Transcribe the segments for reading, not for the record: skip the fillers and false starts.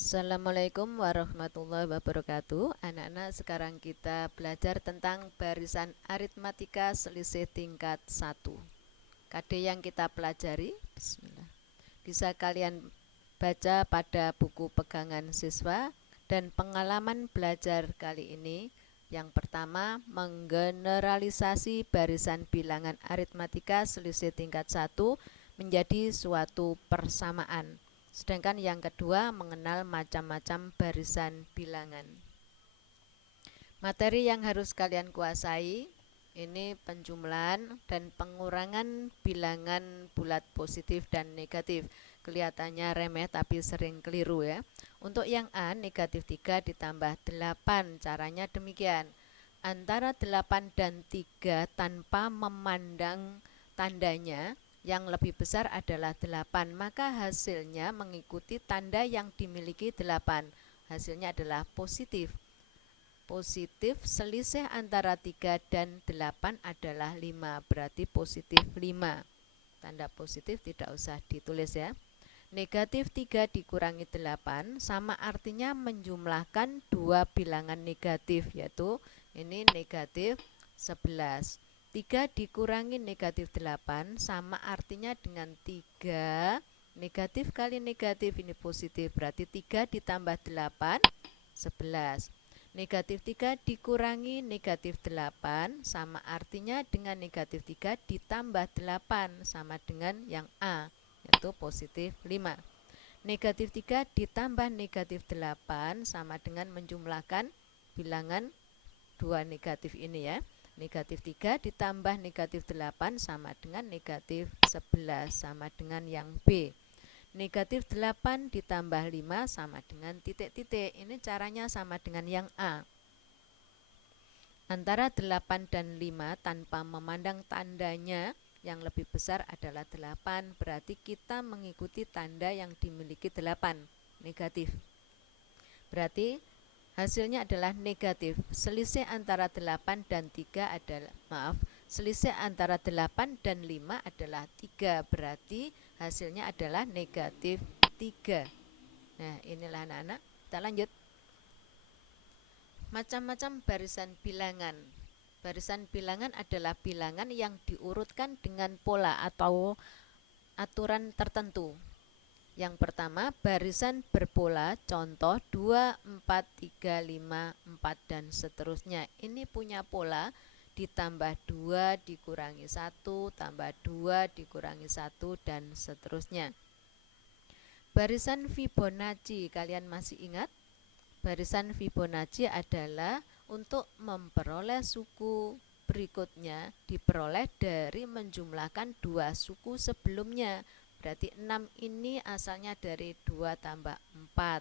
Assalamualaikum warahmatullahi wabarakatuh. Anak-anak, sekarang kita belajar tentang barisan aritmatika selisih tingkat 1. KD yang kita pelajari, bismillah, bisa kalian baca pada buku pegangan siswa dan pengalaman belajar kali ini. Yang pertama, menggeneralisasi barisan bilangan aritmatika selisih tingkat 1 menjadi suatu persamaan. Sedangkan yang kedua, mengenal macam-macam barisan bilangan. Materi yang harus kalian kuasai ini penjumlahan dan pengurangan bilangan bulat positif dan negatif. Kelihatannya remeh tapi sering keliru ya. Untuk yang A, negatif 3 ditambah 8. Caranya demikian. Antara 8 dan 3 tanpa memandang tandanya, yang lebih besar adalah 8, maka hasilnya mengikuti tanda yang dimiliki 8. Hasilnya adalah positif. Positif selisih antara 3 dan 8 adalah 5, berarti positif 5. Tanda positif tidak usah ditulis ya. Negatif 3 dikurangi 8 sama artinya menjumlahkan dua bilangan negatif, yaitu ini negatif 11. 3 dikurangi negatif 8 sama artinya dengan 3. Negatif kali negatif ini positif, berarti 3 ditambah 8, 11. Negatif 3 dikurangi negatif 8 sama artinya dengan negatif 3 ditambah 8 sama dengan yang A, yaitu positif 5. Negatif 3 ditambah negatif 8 sama dengan menjumlahkan bilangan dua negatif ini ya. Negatif 3 ditambah negatif 8 sama dengan negatif 11 sama dengan yang B. Negatif 8 ditambah 5 sama dengan titik-titik. Ini caranya sama dengan yang A. Antara 8 dan 5 tanpa memandang tandanya, yang lebih besar adalah 8. Berarti kita mengikuti tanda yang dimiliki 8, negatif. Berarti hasilnya adalah negatif. Selisih antara 8 dan 3 adalah, selisih antara 8 dan 5 adalah 3. Berarti hasilnya adalah negatif 3. Nah, inilah anak-anak. Kita lanjut. Macam-macam barisan bilangan. Barisan bilangan adalah bilangan yang diurutkan dengan pola atau aturan tertentu. Yang pertama, barisan berpola, contoh 2, 4, 3, 5, 4 dan seterusnya. Ini punya pola ditambah 2 dikurangi 1, tambah 2 dikurangi 1 dan seterusnya. Barisan Fibonacci, kalian masih ingat? Barisan Fibonacci adalah untuk memperoleh suku berikutnya diperoleh dari menjumlahkan dua suku sebelumnya. Berarti 6 ini asalnya dari 2 tambah 4.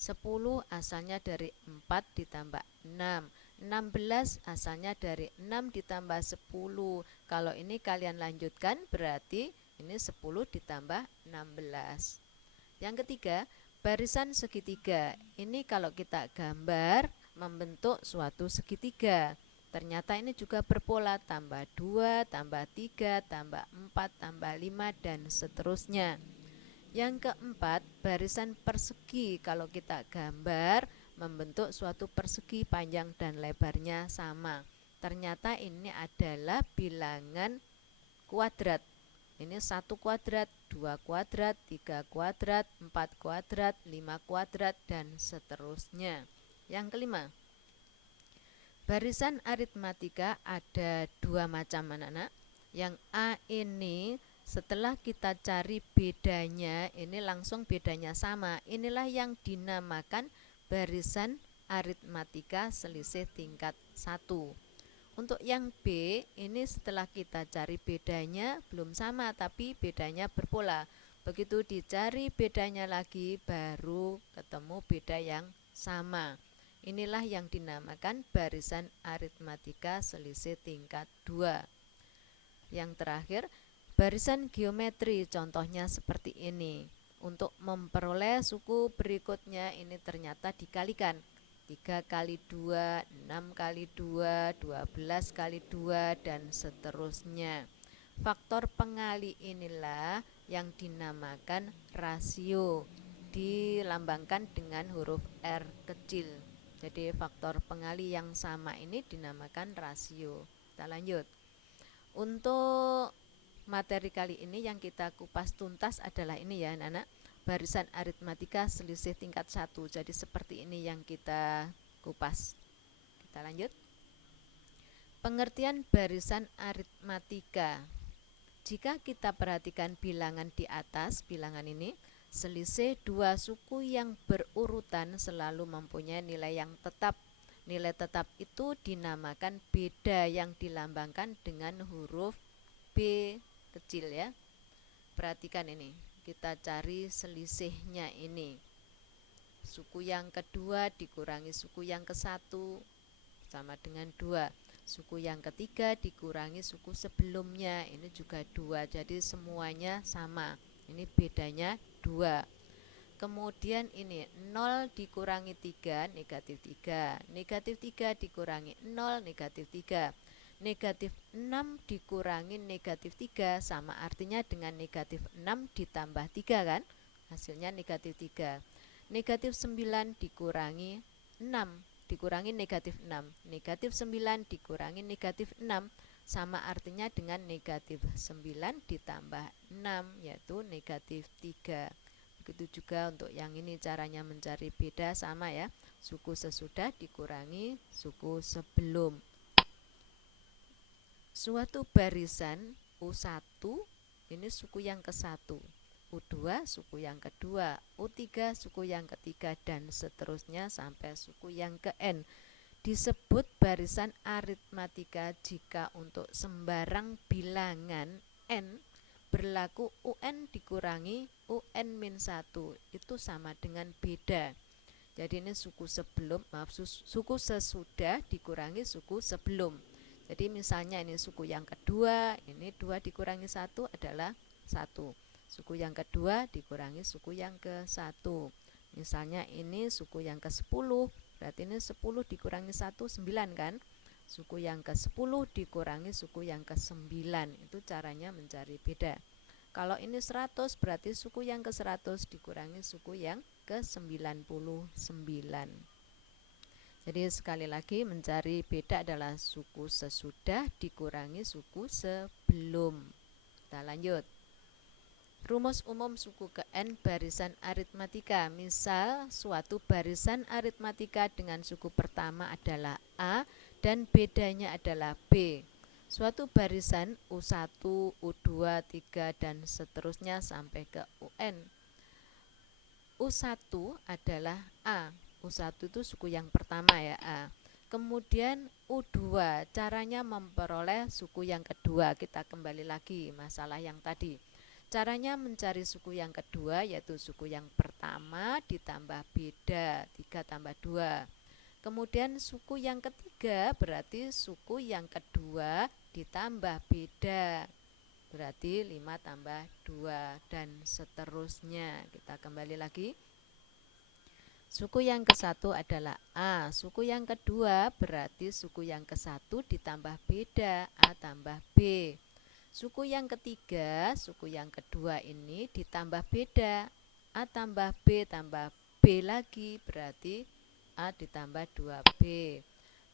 10 asalnya dari 4 ditambah 6. 16 asalnya dari 6 ditambah 10. Kalau ini kalian lanjutkan berarti ini 10 ditambah 16. Yang ketiga, barisan segitiga. Ini kalau kita gambar membentuk suatu segitiga. Ternyata ini juga berpola, tambah 2, tambah 3, tambah 4, tambah 5 dan seterusnya. Yang keempat, barisan persegi. Kalau kita gambar membentuk suatu persegi, panjang dan lebarnya sama. Ternyata ini adalah bilangan kuadrat. Ini 1 kuadrat, 2 kuadrat, 3 kuadrat, 4 kuadrat, 5 kuadrat, dan seterusnya. Yang kelima, barisan aritmatika ada dua macam anak-anak. Yang A ini setelah kita cari bedanya, ini langsung bedanya sama. Inilah yang dinamakan barisan aritmatika selisih tingkat 1. Untuk yang B, ini setelah kita cari bedanya belum sama tapi bedanya berpola. Begitu dicari bedanya lagi baru ketemu beda yang sama. Inilah yang dinamakan barisan aritmatika selisih tingkat 2. Yang terakhir, barisan geometri, contohnya seperti ini. Untuk memperoleh suku berikutnya ini ternyata dikalikan. 3 kali 2, 6 kali 2, 12 kali 2, dan seterusnya. Faktor pengali inilah yang dinamakan rasio. dilambangkan dengan huruf R kecil. Jadi faktor pengali yang sama ini dinamakan rasio. Kita lanjut. Untuk materi kali ini yang kita kupas tuntas adalah ini ya anak-anak, barisan aritmatika selisih tingkat 1. Jadi seperti ini yang kita kupas. Kita lanjut. Pengertian barisan aritmatika. Jika kita perhatikan bilangan di atas, bilangan ini, selisih dua suku yang berurutan selalu mempunyai nilai yang tetap. Nilai tetap itu dinamakan beda yang dilambangkan dengan huruf B kecil ya. Perhatikan ini, kita cari selisihnya ini. Suku yang kedua dikurangi suku yang ke-1 sama dengan 2. Suku yang ketiga dikurangi suku sebelumnya, ini juga 2. Jadi semuanya sama. Ini bedanya 2. Kemudian ini 0 dikurangi 3, negatif 3. Negatif 3 dikurangi 0, negatif 3. Negatif 6 dikurangi negatif 3 sama artinya dengan negatif 6 ditambah 3 kan? Hasilnya negatif 3. Negatif 9 dikurangi 6 dikurangi negatif 6. Negatif 9 dikurangi negatif 6 sama artinya dengan negatif 9 ditambah 6 yaitu negatif 3. Begitu juga untuk yang ini caranya mencari beda sama ya. Suku sesudah dikurangi suku sebelum. Suatu barisan U1 ini suku yang ke-1. U2 suku yang kedua, U3 suku yang ketiga, dan seterusnya sampai suku yang ke-N. Disebut barisan aritmatika jika untuk sembarang bilangan N berlaku UN dikurangi UN-1 itu sama dengan beda. Jadi ini suku sebelum, suku sesudah dikurangi suku sebelum. Jadi misalnya ini suku yang kedua, ini 2 dikurangi 1 adalah 1. Suku yang kedua dikurangi suku yang ke-1. Misalnya ini suku yang ke-10, berarti ini 10 dikurangi 1, 9 kan? Suku yang ke-10 dikurangi suku yang ke-9. Itu caranya mencari beda. Kalau ini 100 berarti suku yang ke-100 dikurangi suku yang ke-99. Jadi sekali lagi mencari beda adalah suku sesudah dikurangi suku sebelum. Kita lanjut. Rumus umum suku ke-N barisan aritmatika. Misal suatu barisan aritmatika dengan suku pertama adalah A dan bedanya adalah B. Suatu barisan U1, U2, 3 dan seterusnya sampai ke UN. U1 adalah A. U1 itu suku yang pertama ya A. Kemudian U2 caranya memperoleh suku yang kedua. Kita kembali lagi masalah yang tadi. Caranya mencari suku yang kedua yaitu suku yang pertama ditambah beda 3 tambah 2. Kemudian suku yang ketiga berarti suku yang kedua ditambah beda. Berarti 5 tambah 2 dan seterusnya. Kita kembali lagi. Suku yang ke-1 adalah A. Suku yang kedua berarti suku yang ke-1 ditambah beda A tambah B. Suku yang ketiga, suku yang kedua ini ditambah beda A tambah B lagi berarti A ditambah 2B.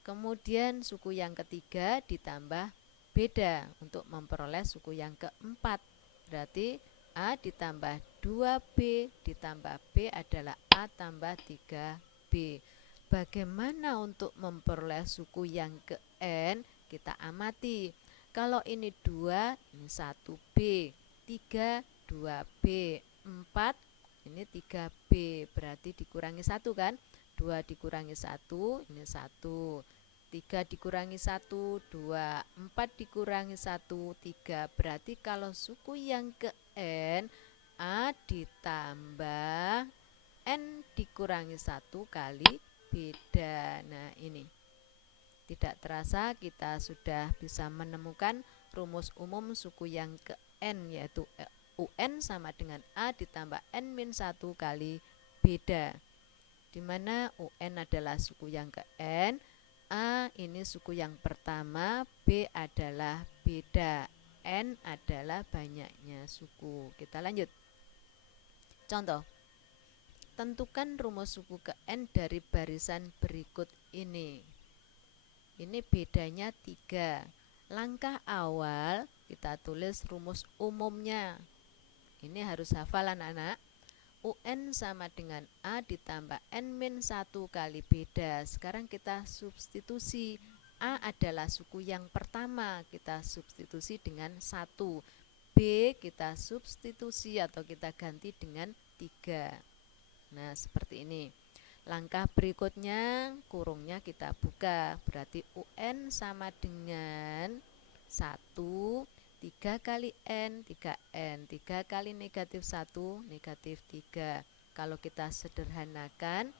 Kemudian suku yang ketiga ditambah beda untuk memperoleh suku yang keempat. Berarti A ditambah 2B ditambah B adalah A tambah 3B. Bagaimana untuk memperoleh suku yang ke N? Kita amati. Kalau ini 2, ini 1B, 3, 2B, 4, ini 3B, berarti dikurangi 1 kan? 2 dikurangi 1, ini 1. 3 dikurangi 1, 2. 4 dikurangi 1, 3. Berarti kalau suku yang ke N, A ditambah N dikurangi 1 kali beda. Nah ini. Tidak terasa kita sudah bisa menemukan rumus umum suku yang ke N yaitu UN sama dengan A ditambah N-1 kali beda. Dimana UN adalah suku yang ke N, A ini suku yang pertama, B adalah beda, N adalah banyaknya suku. Kita lanjut. Contoh. tentukan rumus suku ke N dari barisan berikut ini. Ini bedanya 3. Langkah awal kita tulis rumus umumnya. Ini harus hafal anak-anak. UN sama dengan A ditambah N-1 kali beda. Sekarang kita substitusi. A adalah suku yang pertama, kita substitusi dengan 1. B kita substitusi atau kita ganti dengan 3. Nah, seperti ini. Langkah berikutnya, kurungnya kita buka. Berarti UN sama dengan 1, 3 kali N, 3N. 3 kali negatif 1, negatif 3. Kalau kita sederhanakan,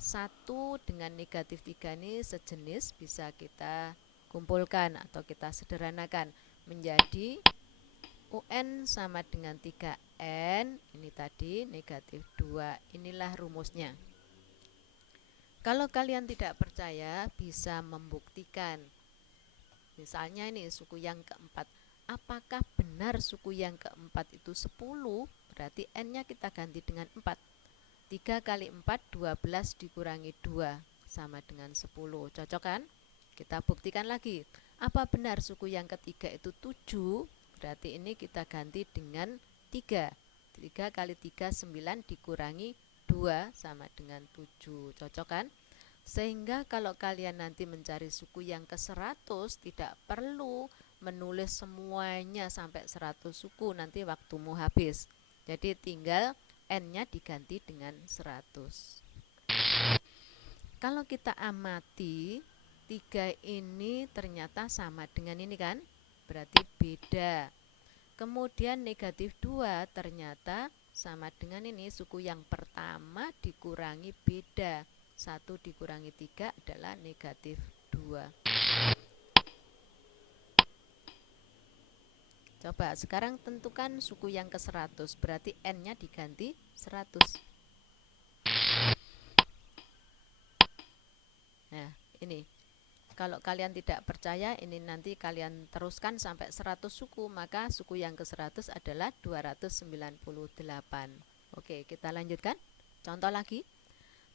1 dengan negatif 3 ini sejenis, bisa kita kumpulkan atau kita sederhanakan menjadi UN sama dengan 3N, ini tadi negatif 2. Inilah rumusnya. Kalau kalian tidak percaya, bisa membuktikan. Misalnya ini suku yang keempat. Apakah benar suku yang keempat itu 10? Berarti N-nya kita ganti dengan 4. 3 kali 4, 12 dikurangi 2 sama dengan 10. Cocok kan? Kita buktikan lagi. Apa benar suku yang ketiga itu 7? Berarti ini kita ganti dengan 3. 3 kali 3, 9 dikurangi 2 sama dengan 7. Cocok kan? Sehingga kalau kalian nanti mencari suku yang ke-100, tidak perlu menulis semuanya sampai 100 suku, nanti waktumu habis. Jadi tinggal N-nya diganti dengan 100. Kalau kita amati, 3 ini ternyata sama dengan ini kan? Berarti beda. Kemudian negatif 2 ternyata sama dengan ini, suku yang pertama dikurangi beda. 1 dikurangi 3 adalah negatif 2. Coba sekarang tentukan suku yang ke-100, berarti N-nya diganti 100. Nah, ini. Kalau kalian tidak percaya, ini nanti kalian teruskan sampai 100 suku, maka suku yang ke-100 adalah 298. Oke, kita lanjutkan. Contoh lagi.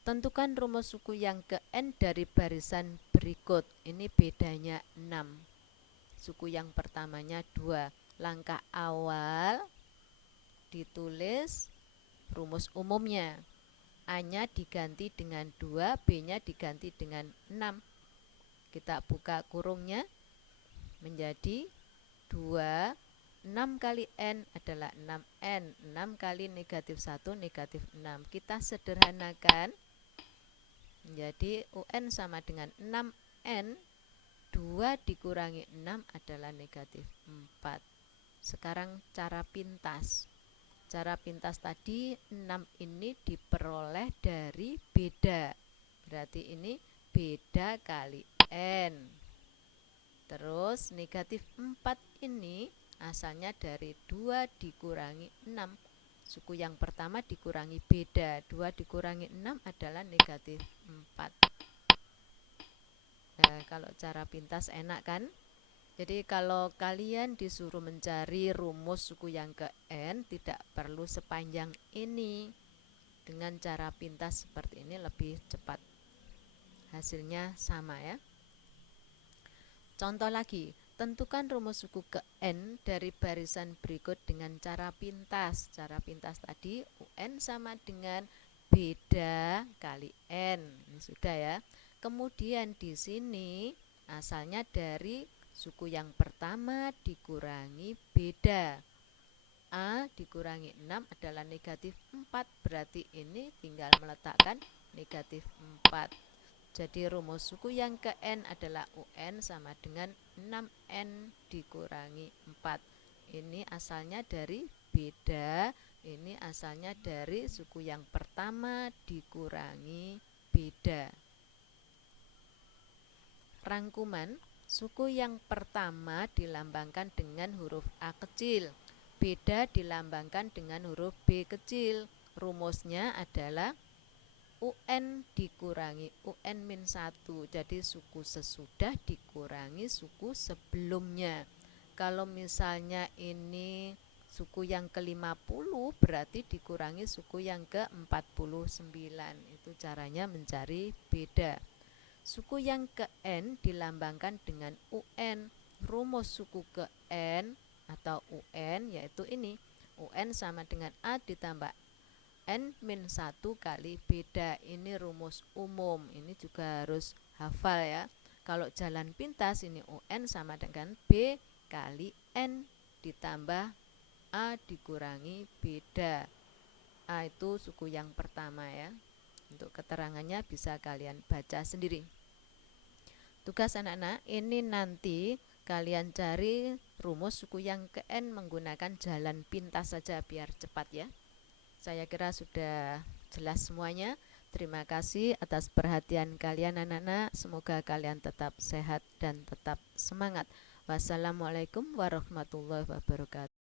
Tentukan rumus suku yang ke N dari barisan berikut. Ini bedanya 6. Suku yang pertamanya 2. Langkah awal ditulis rumus umumnya. A-nya diganti dengan 2, B-nya diganti dengan 6. Kita buka kurungnya menjadi 2, 6 kali N adalah 6N. 6 kali negatif 1, negatif 6. Kita sederhanakan menjadi UN sama dengan 6N. 2 dikurangi 6 adalah negatif 4. Sekarang cara pintas. Cara pintas tadi 6 ini diperoleh dari beda. Berarti ini beda kali N. Terus negatif 4 ini asalnya dari 2 dikurangi 6. Suku yang pertama dikurangi beda. 2 dikurangi 6 adalah negatif 4. Nah, kalau cara pintas enak kan? Jadi kalau kalian disuruh mencari rumus suku yang ke N, tidak perlu sepanjang ini. Dengan cara pintas seperti ini lebih cepat. Hasilnya sama ya. Contoh lagi, tentukan rumus suku ke N dari barisan berikut dengan cara pintas. Cara pintas tadi UN sama dengan beda kali N. Ini sudah ya. Kemudian di sini asalnya dari suku yang pertama dikurangi beda. A dikurangi 6 adalah negatif 4. Berarti ini tinggal meletakkan negatif 4. Jadi rumus suku yang ke N adalah UN sama dengan 6N dikurangi 4. Ini asalnya dari beda, ini asalnya dari suku yang pertama dikurangi beda. Rangkuman, suku yang pertama dilambangkan dengan huruf A kecil, beda dilambangkan dengan huruf B kecil. Rumusnya adalah UN dikurangi UN-1. Jadi suku sesudah dikurangi suku sebelumnya. Kalau misalnya ini Suku yang ke-50 berarti dikurangi suku yang ke-49. Itu caranya mencari beda. Suku yang ke N dilambangkan dengan UN. Rumus suku ke N atau UN yaitu ini. UN sama dengan A ditambah N-1 kali beda. Ini rumus umum. Ini juga harus hafal ya. Kalau jalan pintas ini UN sama dengan B kali N ditambah A dikurangi beda. A itu suku yang pertama ya. Untuk keterangannya bisa kalian baca sendiri. Tugas anak-anak, ini nanti kalian cari rumus suku yang ke N menggunakan jalan pintas saja biar cepat ya. Saya kira sudah jelas semuanya. Terima kasih atas perhatian kalian anak-anak. Semoga kalian tetap sehat dan tetap semangat. Wassalamualaikum warahmatullahi wabarakatuh.